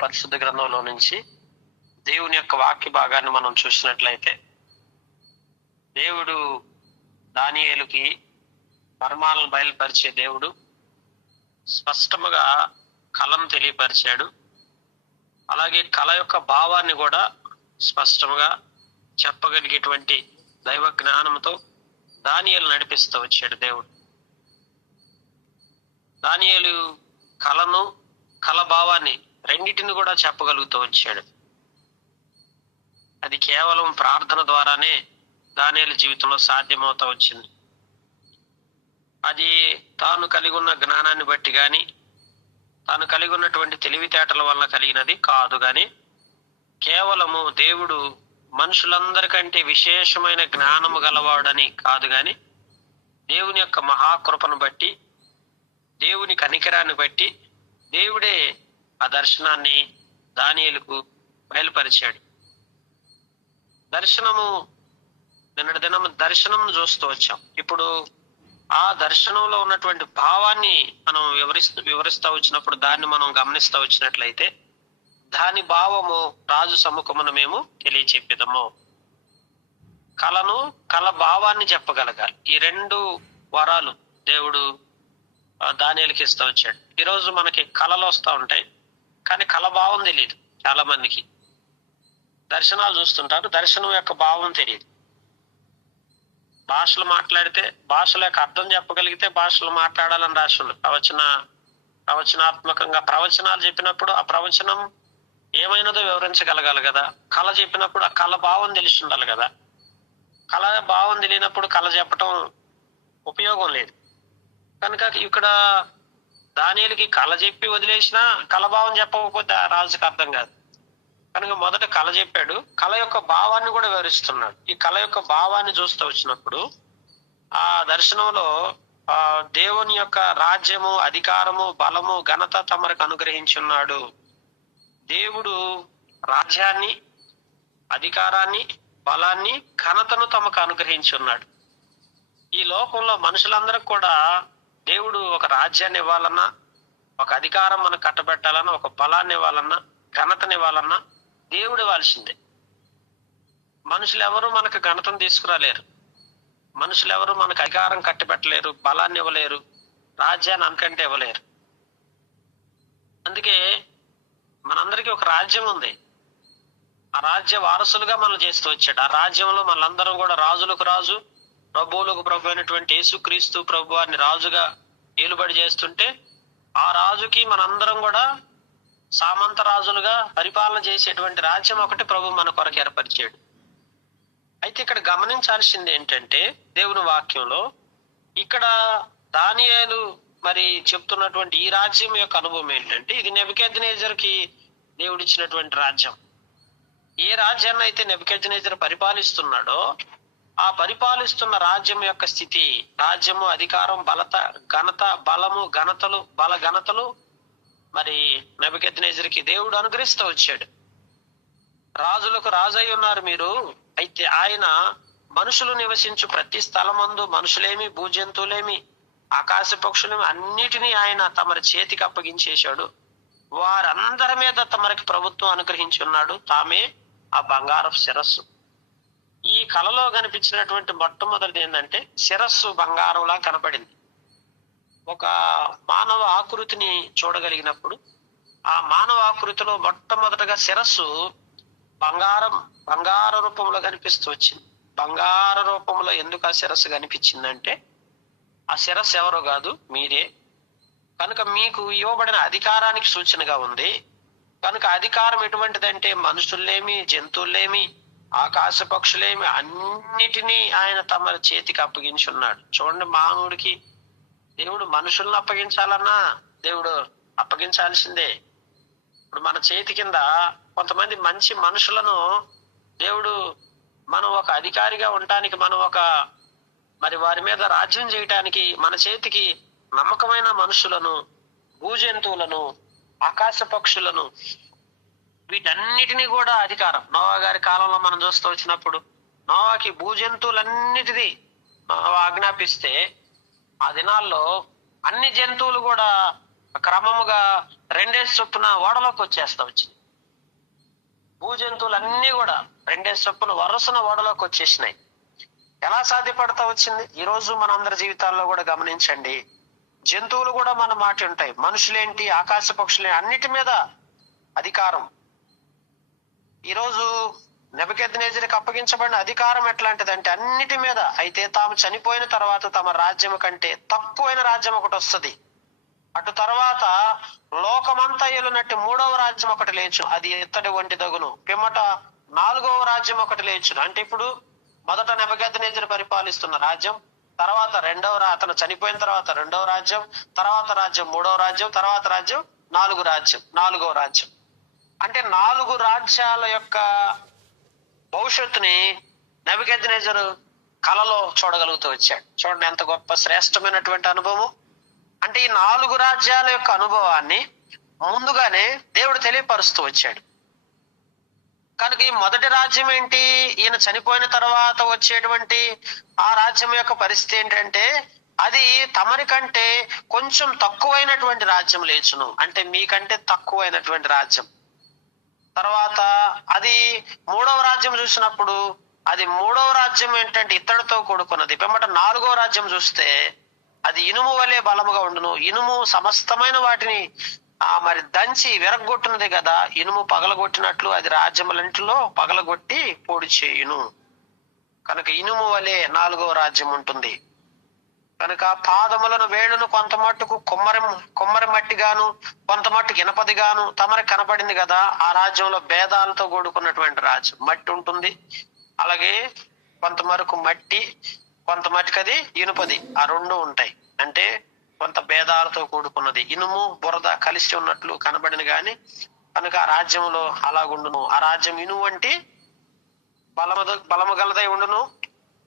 పరిశుద్ధ గ్రంథంలో నుంచి దేవుని యొక్క వాక్య భాగాన్ని మనం చూసినట్లయితే, దేవుడు దానియేలుకి మర్మాలను బయలుపరిచే దేవుడు స్పష్టముగా కళను తెలియపరిచాడు. అలాగే కళ యొక్క భావాన్ని కూడా స్పష్టంగా చెప్పగలిగేటువంటి దైవ జ్ఞానంతో దానియేలు నడిపిస్తూ వచ్చాడు దేవుడు. దానియేలు కళను, కళ భావాన్ని రెండిటిని కూడా చెప్పగలుగుతూ వచ్చాడు. అది కేవలం ప్రార్థన ద్వారానే దానియేలు జీవితంలో సాధ్యమవుతూ వచ్చింది. అది తాను కలిగి ఉన్న జ్ఞానాన్ని బట్టి గాని, తాను కలిగి ఉన్నటువంటి తెలివితేటల వల్ల కలిగినది కాదు గాని, కేవలము దేవుడు మనుషులందరికంటే విశేషమైన జ్ఞానము గలవాడని కాదు గాని, దేవుని యొక్క మహాకృపను బట్టి, దేవుని కనికరాన్ని బట్టి దేవుడే ఆ దర్శనాన్ని దానియేలుకు బయలుపరిచాడు. నిన్నటి దినం దర్శనం చూస్తూ వచ్చాం. ఇప్పుడు ఆ దర్శనంలో ఉన్నటువంటి భావాన్ని మనం వివరిస్తూ వచ్చినప్పుడు దాన్ని మనం గమనిస్తూ వచ్చినట్లయితే, దాని భావము రాజు సముఖమును మేము తెలియచెప్పిదము. కళను, కళ భావాన్ని చెప్పగలగాలి. ఈ రెండు వరాలు దేవుడు దానియేలుకి ఇస్తూ వచ్చాడు. ఈరోజు మనకి కళలు వస్తూ ఉంటాయి, కానీ కళ భావం తెలియదు. చాలా మందికి దర్శనాలు చూస్తుంటారు, దర్శనం యొక్క భావం తెలియదు. భాషలు మాట్లాడితే భాషల యొక్క అర్థం చెప్పగలిగితే భాషలు మాట్లాడాలని రాసి ఉంది. ప్రవచనాత్మకంగా ప్రవచనాలు చెప్పినప్పుడు ఆ ప్రవచనం ఏమైనదో వివరించగలగాలి కదా. కళ చెప్పినప్పుడు ఆ కళ భావం తెలిసి ఉండాలి కదా. కళ భావం తెలియనప్పుడు కళ చెప్పటం ఉపయోగం లేదు. కనుక ఇక్కడ దానియేలుకి కళ చెప్పి వదిలేసినా కళ భావం చెప్పకపోతే ఆ రాజుకి అర్థం కాదు. కనుక మొదట కళ చెప్పాడు, కళ యొక్క భావాన్ని కూడా వివరిస్తున్నాడు. ఈ కళ యొక్క భావాన్ని చూస్తూ వచ్చినప్పుడు ఆ దర్శనంలో దేవుని యొక్క రాజ్యము, అధికారము, బలము, ఘనత తమకు అనుగ్రహించి ఉన్నాడు. దేవుడు రాజ్యాన్ని, అధికారాన్ని, బలాన్ని, ఘనతను తమకు అనుగ్రహించి ఉన్నాడు. ఈ లోకంలో మనుషులందరికి కూడా దేవుడు ఒక రాజ్యాన్ని ఇవ్వాలన్నా, ఒక అధికారం మనకు కట్టబెట్టాలన్నా, ఒక బలాన్ని ఇవ్వాలన్నా, ఘనతని ఇవ్వాలన్నా దేవుడు ఇవ్వాల్సిందే. మనుషులు ఎవరు మనకు ఘనతను తీసుకురాలేరు. మనుషులు ఎవరు మనకు అధికారం కట్టబెట్టలేరు, బలాన్ని ఇవ్వలేరు, రాజ్యాన్ని అంతకంటే ఇవ్వలేరు. అందుకే మనందరికీ ఒక రాజ్యం ఉంది. ఆ రాజ్య వారసులుగా మనం చేస్తూ వచ్చాడు. ఆ రాజ్యంలో మనందరం కూడా రాజులకు రాజు, ప్రభువులకు ప్రభు అయినటువంటి యేసుక్రీస్తు ప్రభు అని రాజుగా ఏలుబడి చేస్తుంటే, ఆ రాజుకి మనందరం కూడా సామంత రాజులుగా పరిపాలన చేసేటువంటి రాజ్యం ఒకటి ప్రభు మన కొరకు ఏర్పరిచాడు. అయితే ఇక్కడ గమనించాల్సింది ఏంటంటే, దేవుని వాక్యంలో ఇక్కడ దానియేలు మరి చెప్తున్నటువంటి ఈ రాజ్యం యొక్క అనుభవం ఏంటంటే, ఇది నెబుకద్నెజరుకి దేవుడిచ్చినటువంటి రాజ్యం. ఏ రాజ్యాన్ని అయితే నెబుకద్నెజరు పరిపాలిస్తున్నాడో ఆ పరిపాలిస్తున్న రాజ్యం యొక్క స్థితి, రాజ్యము, అధికారం, ఘనత, బలము, ఘనతలు మరి నెబుకద్నెజరుకి దేవుడు అనుగ్రహిస్తూ వచ్చాడు. రాజులకు రాజై ఉన్నారు మీరు. అయితే ఆయన మనుషులు నివసించు ప్రతి స్థలమందు మనుషులేమి, భూజంతువులేమి, ఆకాశ పక్షులేమి అన్నిటినీ ఆయన తమరి చేతికి అప్పగించేశాడు. వారందరి మీద తమరికి ప్రభుత్వం అనుగ్రహించి ఉన్నాడు. తామే ఆ బంగారపు శిరస్సు. ఈ కళలో కనిపించినటువంటి మొట్టమొదటిది ఏంటంటే, శిరస్సు బంగారంలా కనపడింది. ఒక మానవ ఆకృతిని చూడగలిగినప్పుడు ఆ మానవ ఆకృతిలో మొట్టమొదటగా శిరస్సు బంగారు రూపంలో కనిపిస్తూ వచ్చింది. బంగారు రూపంలో ఎందుకు ఆ శిరస్సు కనిపించిందంటే, ఆ శిరస్సు ఎవరో కాదు, మీరే. కనుక మీకు ఇవ్వబడిన అధికారానికి సూచనగా ఉంది. కనుక అధికారం ఎటువంటిదంటే, మనుషుల్లేమి, జంతువులేమి, ఆకాశ పక్షులేమి అన్నిటినీ ఆయన తమ చేతికి అప్పగించి ఉన్నాడు. చూడండి, మానవుడికి దేవుడు మనుషులను అప్పగించాలన్నా దేవుడు అప్పగించాల్సిందే. ఇప్పుడు మన చేతి కింద కొంతమంది మంచి మనుషులను దేవుడు, మనం ఒక అధికారిగా ఉండటానికి, మనం మరి వారి మీద రాజ్యం చేయటానికి మన చేతికి నమ్మకమైన మనుషులను, భూజంతువులను, ఆకాశ పక్షులను, వీటన్నిటినీ కూడా అధికారం. నోవా గారి కాలంలో మనం చూస్తూ వచ్చినప్పుడు నోవాకి భూజంతువులన్నిటిది ఆజ్ఞాపిస్తే, ఆ దినాల్లో అన్ని జంతువులు కూడా క్రమముగా 2 చొప్పున ఓడలోకి వచ్చేస్తా వచ్చింది. భూజంతువులన్నీ కూడా 2 చొప్పున వరుసన ఓడలోకి వచ్చేసినాయి. ఎలా సాధ్యపడతా వచ్చింది? ఈ రోజు మనందరి జీవితాల్లో కూడా గమనించండి, జంతువులు కూడా మన మాట ఉంటాయి. మనుషులేంటి, ఆకాశ పక్షులే, అన్నిటి మీద అధికారం. ఈరోజు నెబుకద్నెజరుకి అప్పగించబడిన అధికారం ఎట్లాంటిదంటే అన్నిటి మీద. అయితే తాము చనిపోయిన తర్వాత తమ రాజ్యం కంటే తక్కువైన రాజ్యం ఒకటి వస్తుంది. అటు తర్వాత లోకమంతా ఏలునట్టు 3వ రాజ్యం ఒకటి లేచు, అది ఇత్తడి వంటి దగును. పిమ్మట 4వ రాజ్యం ఒకటి లేచును. అంటే ఇప్పుడు మొదట నెబుకద్నెజరు పరిపాలిస్తున్న రాజ్యం, తర్వాత అతను చనిపోయిన తర్వాత 2వ రాజ్యం, తర్వాత రాజ్యం 3వ రాజ్యం, తర్వాత రాజ్యం 4వ రాజ్యం. అంటే 4 రాజ్యాల యొక్క భవిష్యత్తుని నెబుకద్నెజరు కలలో చూడగలుగుతూ వచ్చాడు. చూడండి ఎంత గొప్ప శ్రేష్టమైనటువంటి అనుభవం. అంటే ఈ 4 రాజ్యాల యొక్క అనుభవాన్ని ముందుగానే దేవుడు తెలియపరుస్తూ వచ్చాడు. కనుక ఈ మొదటి రాజ్యం ఏంటి? ఈయన చనిపోయిన తర్వాత వచ్చేటువంటి ఆ రాజ్యం యొక్క పరిస్థితి ఏంటంటే అది తమరి కంటే కొంచెం తక్కువైనటువంటి రాజ్యం లేచును. అంటే మీకంటే తక్కువైనటువంటి రాజ్యం. తర్వాత అది 3వ రాజ్యం చూసినప్పుడు అది 3వ రాజ్యం ఏంటంటే ఇత్తడితో కూడుకున్నది. పిమ్మట 4వ రాజ్యం చూస్తే అది ఇనుము వలె బలముగా ఉండును. ఇనుము సమస్తమైన వాటిని మరి దంచి విరగొట్టున్నది కదా, ఇనుము పగలగొట్టినట్లు అది రాజ్యములంటిలో పగలగొట్టి పొడి చేయును. కనుక ఇనుము వలె 4వ రాజ్యం ఉంటుంది. కనుక పాదములను వేళ్ళను కొంత మట్టుకు కొమ్మరి మట్టిగాను కొంత మట్టుకు ఇనపదిగాను తమరికి కనపడింది కదా. ఆ రాజ్యంలో భేదాలతో కూడుకున్నటువంటి రాజ్యం. మట్టి ఉంటుంది, అలాగే కొంత మరకు మట్టి, కొంత మట్టుకు అది ఇనుపది, ఆ 2 ఉంటాయి. అంటే కొంత భేదాలతో కూడుకున్నది. ఇనుము బురద కలిసి ఉన్నట్లు కనబడిన గాని కనుక ఆ రాజ్యంలో అలాగుండును. ఆ రాజ్యం ఇనుము వంటి బలము గలదై ఉండును.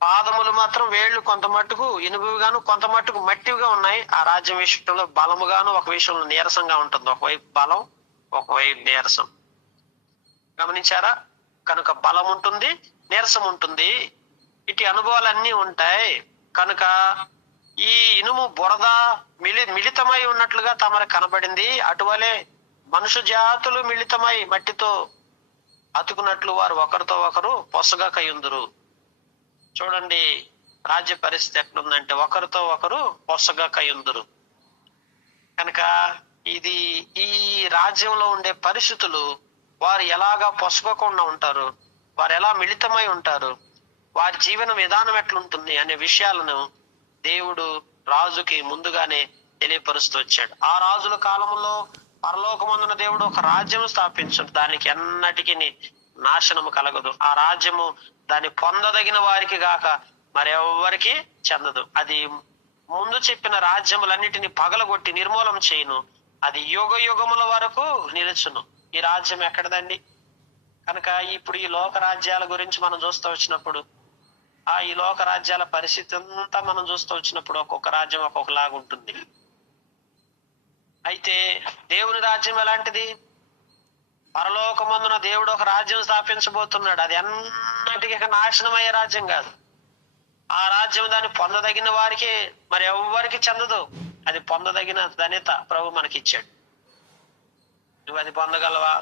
పాదములు మాత్రం వేళ్లు కొంత మట్టుకు ఇనుగుగాను కొంత మట్టుకు మట్టివిగా ఉన్నాయి. ఆ రాజ్యం విషయంలో బలముగాను ఒక విషయంలో నీరసంగా ఉంటుంది. ఒకవైపు బలం, ఒకవైపు నీరసం. గమనించారా? కనుక బలం ఉంటుంది, నీరసం ఉంటుంది. ఇటు అనుభవాలన్నీ ఉంటాయి. కనుక ఈ ఇనుము బురద మిళితమై ఉన్నట్లుగా తమకు కనబడింది. అటువలే మనుషు జాతులు మిళితమై మట్టితో అతుకున్నట్లు వారు ఒకరితో ఒకరు పొసగా కయ్యుందురు. చూడండి రాజ్య పరిస్థితి ఎట్లుందంటే ఒకరితో ఒకరు పొసగా కయ్యుందురు. కనుక ఇది ఈ రాజ్యంలో ఉండే పరిస్థితులు, వారు ఎలాగా పొసగకుండా ఉంటారు, వారు ఎలా మిళితమై ఉంటారు, వారి జీవన విధానం ఎట్లుంటుంది అనే విషయాలను దేవుడు రాజుకి ముందుగానే తెలియపరుస్తూ వచ్చాడు. ఆ రాజుల కాలంలో పరలోకమందున దేవుడు ఒక రాజ్యం స్థాపించు, దానికి ఎన్నటికి నాశనము కలగదు. ఆ రాజ్యము దాన్ని పొందదగిన వారికి గాక మరెవ్వరికి చెందదు. అది ముందు చెప్పిన రాజ్యములన్నిటిని పగలగొట్టి నిర్మూలన చేయును. అది యుగ యుగముల వరకు నిలుచును. ఈ రాజ్యం ఎక్కడదండి? కనుక ఇప్పుడు ఈ లోక రాజ్యాల గురించి మనం చూస్తూ వచ్చినప్పుడు ఈ లోక రాజ్యాల పరిస్థితి అంతా మనం చూస్తూ వచ్చినప్పుడు ఒక్కొక్క రాజ్యం ఒక్కొక్కలాగా ఉంటుంది. అయితే దేవుని రాజ్యం ఎలాంటిది? పరలోకమందున దేవుడు ఒక రాజ్యం స్థాపించబోతున్నాడు. అది ఎన్నటికీ నాశనం అయ్యే రాజ్యం కాదు. ఆ రాజ్యం దాన్ని పొందదగిన వారికి మరి ఎవ్వరికి చెందదు. అది పొందదగిన ధన్యత ప్రభు మనకిచ్చాడు. నువ్వు అది పొందగలవా?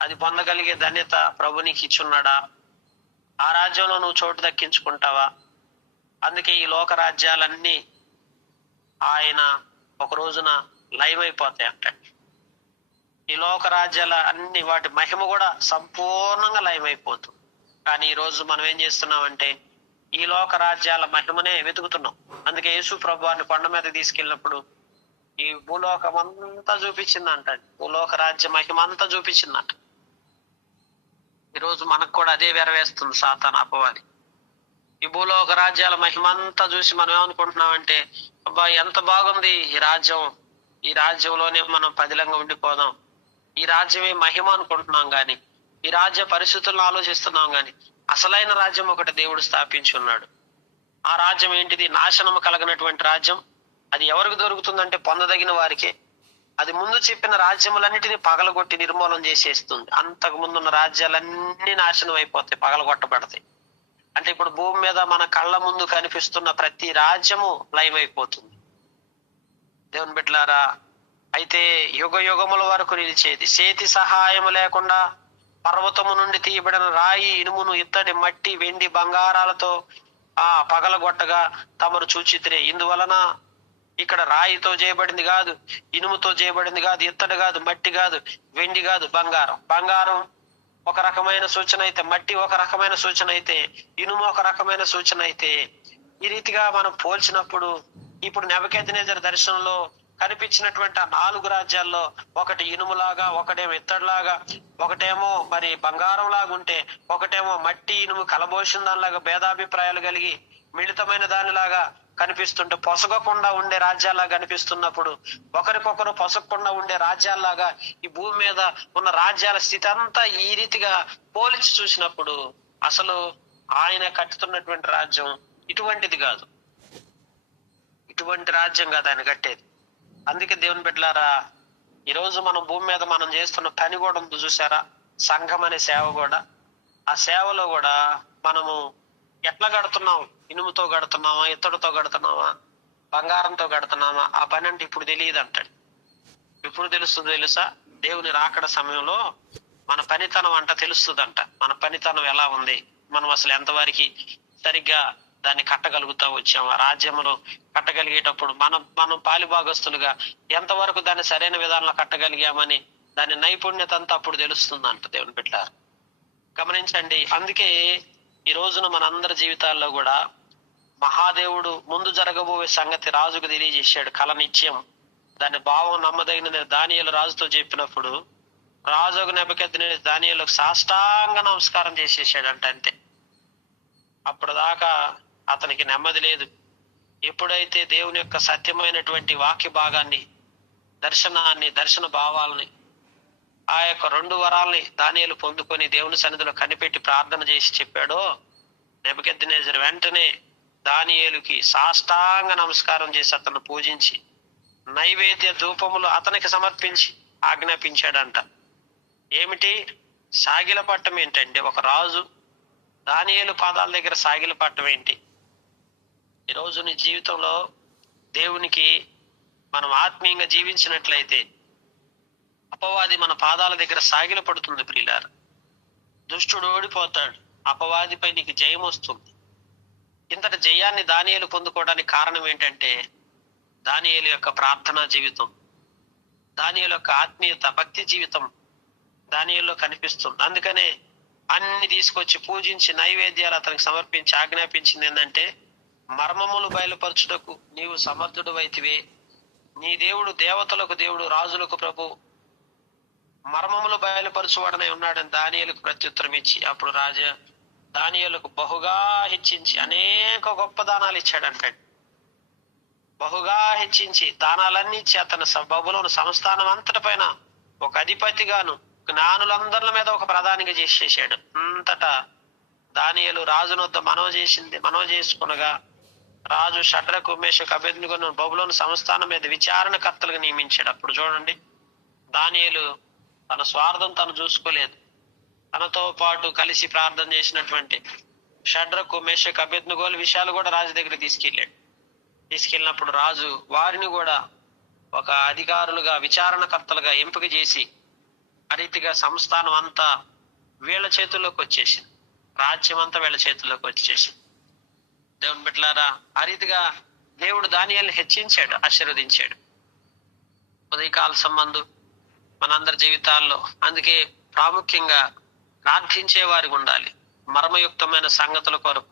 అది పొందగలిగే ధన్యత ప్రభు నీకు ఇచ్చున్నాడా? ఆ రాజ్యంలో నువ్వు చోటు దక్కించుకుంటావా? అందుకే ఈ లోక రాజ్యాలన్నీ ఆయన ఒక రోజున లయమైపోతాయి అంట. ఈ లోక రాజ్యాల అన్ని వాటి మహిమ కూడా సంపూర్ణంగా లయమైపోతుంది. కానీ ఈ రోజు మనం ఏం చేస్తున్నామంటే ఈ లోక రాజ్యాల మహిమనే వెతుకుతున్నాం. అందుకే యేసు ప్రభువాన్ని కొండ మీద తీసుకెళ్ళినప్పుడు ఈ భూలోకం అంతా చూపించిందంట. భూలోక రాజ్య మహిమ అంతా చూపించిందంట. ఈరోజు మనకు కూడా అదే వెరవేస్తుంది సాతాను అపవాది. ఈ భూలోక రాజ్యాల మహిమ అంతా చూసి మనం ఏమనుకుంటున్నామంటే అబ్బా ఎంత బాగుంది ఈ రాజ్యం, ఈ రాజ్యంలోనే మనం పదిలంగా ఉండిపోదాం, ఈ రాజ్యమే మహిమ అనుకుంటున్నాం గాని, ఈ రాజ్య పరిస్థితులను ఆలోచిస్తున్నాం గాని, అసలైన రాజ్యం ఒకటి దేవుడు స్థాపించి ఉన్నాడు. ఆ రాజ్యం ఏంటిది? నాశనము కలగనటువంటి రాజ్యం. అది ఎవరికి దొరుకుతుందంటే పొందదగిన వారికే. అది ముందు చెప్పిన రాజ్యములన్నిటినీ పగలగొట్టి నిర్మూలన చేసేస్తుంది. అంతకు ముందున్న రాజ్యాలన్నీ నాశనం అయిపోతాయి, పగలగొట్టబడతాయి. అంటే ఇప్పుడు భూమి మీద మన కళ్ళ ముందు కనిపిస్తున్న ప్రతి రాజ్యము లయమైపోతుంది. దేవుని బిడ్డలారా, అయితే యుగ యుగముల వరకు నిలిచేది. చేతి సహాయం లేకుండా పర్వతము నుండి తీయబడిన రాయి, ఇనుమును, ఇత్తడి, మట్టి, వెండి, బంగారాలతో పగలగొట్టగా తమరు చూచితిరే. ఇందువలన ఇక్కడ రాయితో చేయబడింది కాదు, ఇనుముతో చేయబడింది కాదు, ఇత్తడి కాదు, మట్టి కాదు, వెండి కాదు, బంగారం. బంగారం ఒక రకమైన సూచన అయితే, మట్టి ఒక రకమైన సూచన అయితే, ఇనుము ఒక రకమైన సూచన అయితే, ఈ రీతిగా మనం పోల్చినప్పుడు ఇప్పుడు నెబుకద్నెజరు దర్శనంలో కనిపించినటువంటి ఆ 4 రాజ్యాల్లో ఒకటి ఇనుములాగా, ఒకటేమో ఇత్తడిలాగా, ఒకటేమో మరి బంగారం లాగా ఉంటే, ఒకటేమో మట్టి ఇనుము కలబోసిన దానిలాగా భేదాభిప్రాయాలు కలిగి మిళితమైన దానిలాగా కనిపిస్తుంటే, పొసగకుండా ఉండే రాజ్యాల్లాగా కనిపిస్తున్నప్పుడు, ఒకరికొకరు పొసగకుండా ఉండే రాజ్యాల్లాగా ఈ భూమి మీద ఉన్న రాజ్యాల స్థితి అంతా ఈ రీతిగా పోల్చి చూసినప్పుడు అసలు ఆయన కట్టుతున్నటువంటి రాజ్యం ఇటువంటిది కాదు. ఇటువంటి రాజ్యం కాదు ఆయన కట్టేది. అందుకే దేవుని బిడ్డలారా, ఈరోజు మనం భూమి మీద మనం చేస్తున్న పని కూడా ఉంది చూసారా, సంఘం అనే సేవ కూడా. ఆ సేవలో కూడా మనము ఎట్లా కడుతున్నాం? ఇనుముతో కడుతున్నామా, ఇత్తడితో కడుతున్నామా, బంగారంతో కడుతున్నామా? ఆ పని అంటే ఇప్పుడు తెలియదు అంటాడు. ఎప్పుడు తెలుస్తుంది తెలుసా? దేవుని రాకడ సమయంలో మన పనితనం అంట తెలుస్తుందంట. మన పనితనం ఎలా ఉంది, మనం అసలు ఎంతవరకు సరిగ్గా దాన్ని కట్టగలుగుతా వచ్చాము, రాజ్యమును కట్టగలిగేటప్పుడు మనం పాలిభాగస్తులుగా ఎంతవరకు దాన్ని సరైన విధానంలో కట్టగలిగామని దాని నైపుణ్యత అంతా అప్పుడు తెలుస్తుందంట దేవుని బిడ్డలారా. గమనించండి. అందుకే ఈ రోజున మనందరి జీవితాల్లో కూడా మహాదేవుడు ముందు జరగబోయే సంగతి రాజుకు తెలియజేశాడు. కల నిత్యం దాని భావం నమ్మదగిన దానియేలు రాజుతో చెప్పినప్పుడు రాజుకు నెబుకద్నెజరు దానియేలుకు సాష్టాంగ నమస్కారం చేసేసాడంట. అంతే. అప్పుడు దాకా అతనికి నెమ్మది లేదు. ఎప్పుడైతే దేవుని యొక్క సత్యమైనటువంటి వాక్య భాగాన్ని, దర్శనాన్ని, దర్శన భావాలని, ఆ యొక్క 2 వరాల్ని దానియేలు పొందుకొని దేవుని సన్నిధిలో కనిపెట్టి ప్రార్థన చేసి చెప్పాడో, నెబుకద్నెజరు వెంటనే దానియేలుకి సాష్టాంగ నమస్కారం చేసి అతను పూజించి నైవేద్య ధూపములు అతనికి సమర్పించి ఆజ్ఞాపించాడంట. ఏమిటి? సాగిల పట్టం ఏంటండి? ఒక రాజు దానియేలు పాదాల దగ్గర సాగిల పట్టం ఏంటి? ఈరోజు నీ జీవితంలో దేవునికి మనం ఆత్మీయంగా జీవించినట్లయితే అపవాది మన పాదాల దగ్గర సాగిల పడుతుంది ప్రియులారా. దుష్టుడు ఓడిపోతాడు, అపవాదిపై నీకు జయం వస్తుంది. ఇంతటి జయాన్ని దానియేలు పొందుకోవడానికి కారణం ఏంటంటే దానియేలు యొక్క ప్రార్థనా జీవితం, దానియేలు యొక్క ఆత్మీయత, భక్తి జీవితం దానియేలులో కనిపిస్తుంది. అందుకనే అన్ని తీసుకొచ్చి పూజించి నైవేద్యాలు అతనికి సమర్పించి ఆజ్ఞాపించింది ఏంటంటే, మర్మములు బయలుపరచుటకు నీవు సమర్థుడు అయితివే. నీ దేవుడు దేవతలకు దేవుడు, రాజులకు ప్రభు, మర్మములు బయలుపరచువాడనే ఉన్నాడని దానియేలుకు ప్రత్యుత్తరం ఇచ్చి, అప్పుడు రాజా దానియేలుకు బహుగా హెచ్చించి అనేక గొప్ప దానాలు ఇచ్చాడంటే, బహుగా హెచ్చించి దానాలన్నీ ఇచ్చి అతని బబులోను సంస్థానం అంతటి పైన ఒక అధిపతిగాను, జ్ఞానులందరి మీద ఒక ప్రధానిగా చేసేసాడు. అంతటా దానియేలు రాజునొద్ద మనవ చేసుకునగా రాజు షడ్రకు, మేషకు, అబేద్నెగోను బబులోను సంస్థానం మీద విచారణకర్తలుగా నియమించాడు. అప్పుడు చూడండి, దానియేలు తన స్వార్థం తను చూసుకోలేదు. తనతో పాటు కలిసి ప్రార్థన చేసినటువంటి షడ్రకు, మేషకు, అబేద్నెగోల విషయాలు కూడా రాజు దగ్గర తీసుకెళ్ళినప్పుడు రాజు వారిని కూడా ఒక అధికారులుగా, విచారణకర్తలుగా ఎంపిక చేసి ఆ రీతిగా సంస్థానం అంతా వీళ్ళ చేతుల్లోకి వచ్చేసింది, రాజ్యం అంతా వీళ్ళ చేతుల్లోకి వచ్చేసింది. దేవుని బిడ్డలారా, ఆ రీతిగా దేవుడు దానియేలుని హెచ్చించాడు, ఆశీర్వదించాడు. ఉదయకాల సంబంధం మనందరి జీవితాల్లో అందుకే ప్రాముఖ్యంగా ప్రార్థించే వారికి ఉండాలి. మర్మయుక్తమైన సంగతుల కొరకు,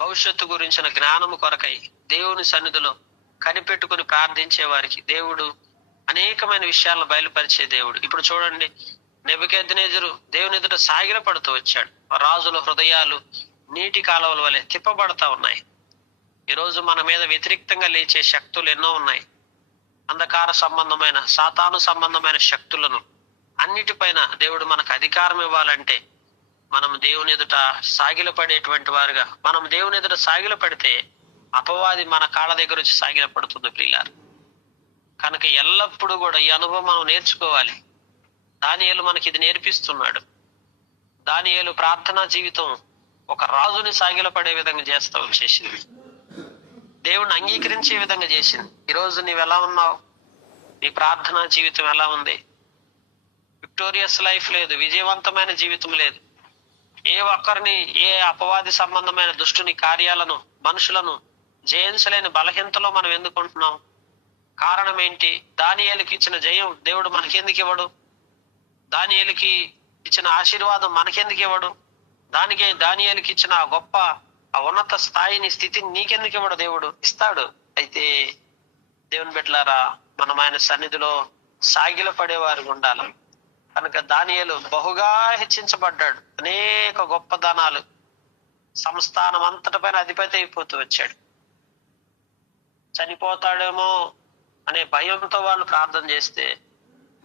భవిష్యత్తు గురించిన జ్ఞానము కొరకై దేవుని సన్నిధిలో కనిపెట్టుకుని ప్రార్థించే వారికి దేవుడు అనేకమైన విషయాలను బయలుపరిచే దేవుడు. ఇప్పుడు చూడండి, నెబుకద్నెజరు దేవుని ఎదుట సాగిల పడుతూ వచ్చాడు. రాజుల హృదయాలు నీటి కాలువల వలె తిప్పబడతా ఉన్నాయి. ఈరోజు మన మీద వ్యతిరేక్తంగా లేచే శక్తులు ఎన్నో ఉన్నాయి. అంధకార సంబంధమైన, సాతాను సంబంధమైన శక్తులను అన్నిటిపైన దేవుడు మనకు అధికారం ఇవ్వాలంటే మనం దేవుని ఎదుట సాగిల పడేటువంటి వారుగా, మనం దేవుని ఎదుట సాగిల పడితే అపవాది మన కాళ్ళ దగ్గర వచ్చి సాగిల పడుతుంది ప్రియులారా. కనుక ఎల్లప్పుడూ కూడా ఈ అనుభవం మనం నేర్చుకోవాలి. దానియేలు మనకి ఇది నేర్పిస్తున్నాడు. దానియేలు ప్రార్థనా జీవితం ఒక రాజుని సాగిల పడే విధంగా చేస్తూ వచ్చేసింది, దేవుణ్ణి అంగీకరించే విధంగా చేసింది. ఈరోజు నీవు ఎలా ఉన్నావు? నీ ప్రార్థనా జీవితం ఎలా ఉంది? విక్టోరియస్ లైఫ్ లేదు, విజయవంతమైన జీవితం లేదు. ఏ ఒక్కరిని, ఏ అపవాది సంబంధమైన దుష్టుని కార్యాలను, మనుషులను జయించలేని బలహీనతలో మనం ఎందుకుంటున్నాం? కారణం ఏంటి? దానియేలుకి ఇచ్చిన జయం దేవుడు మనకెందుకు ఇవ్వడు? దానియేలుకి ఇచ్చిన ఆశీర్వాదం మనకెందుకు ఇవ్వడు? దానియేలుకి ఇచ్చిన ఆ గొప్ప, ఆ ఉన్నత స్థాయిని, స్థితిని నీకెందుకు ఇవ్వడు? దేవుడు ఇస్తాడు. అయితే దేవుని బిడ్డలారా, మనం ఆయన సన్నిధిలో సాగిల పడేవారు ఉండాలి. కనుక దానియేలు బహుగా హెచ్చించబడ్డాడు. అనేక గొప్ప దానాలు, సంస్థానం అంతటి పైన అధిపతి అయిపోతూ వచ్చాడు. చనిపోతాడేమో అనే భయంతో వాళ్ళు ప్రార్థన చేస్తే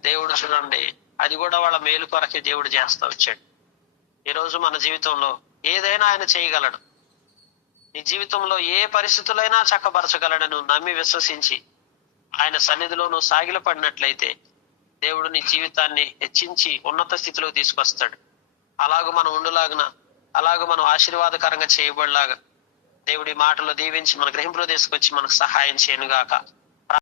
దేవుడు చూడండి, అది కూడా వాళ్ళ మేలు కొరకే దేవుడు చేస్తూ వచ్చాడు. ఈరోజు మన జీవితంలో ఏదైనా ఆయన చేయగలడు. నీ జీవితంలో ఏ పరిస్థితులైనా చక్కపరచగలడని నువ్వు నమ్మి విశ్వసించి ఆయన సన్నిధిలో నువ్వు సాగిల పడినట్లయితే దేవుడు నీ జీవితాన్ని హెచ్చించి ఉన్నత స్థితిలోకి తీసుకొస్తాడు. అలాగూ మనం ఉండులాగున, అలాగూ మనం ఆశీర్వాదకరంగా చేయబడలాగా దేవుడి మాటలు దీవించి మన గ్రహింపులో తీసుకొచ్చి మనకు సహాయం చేయనుగాక.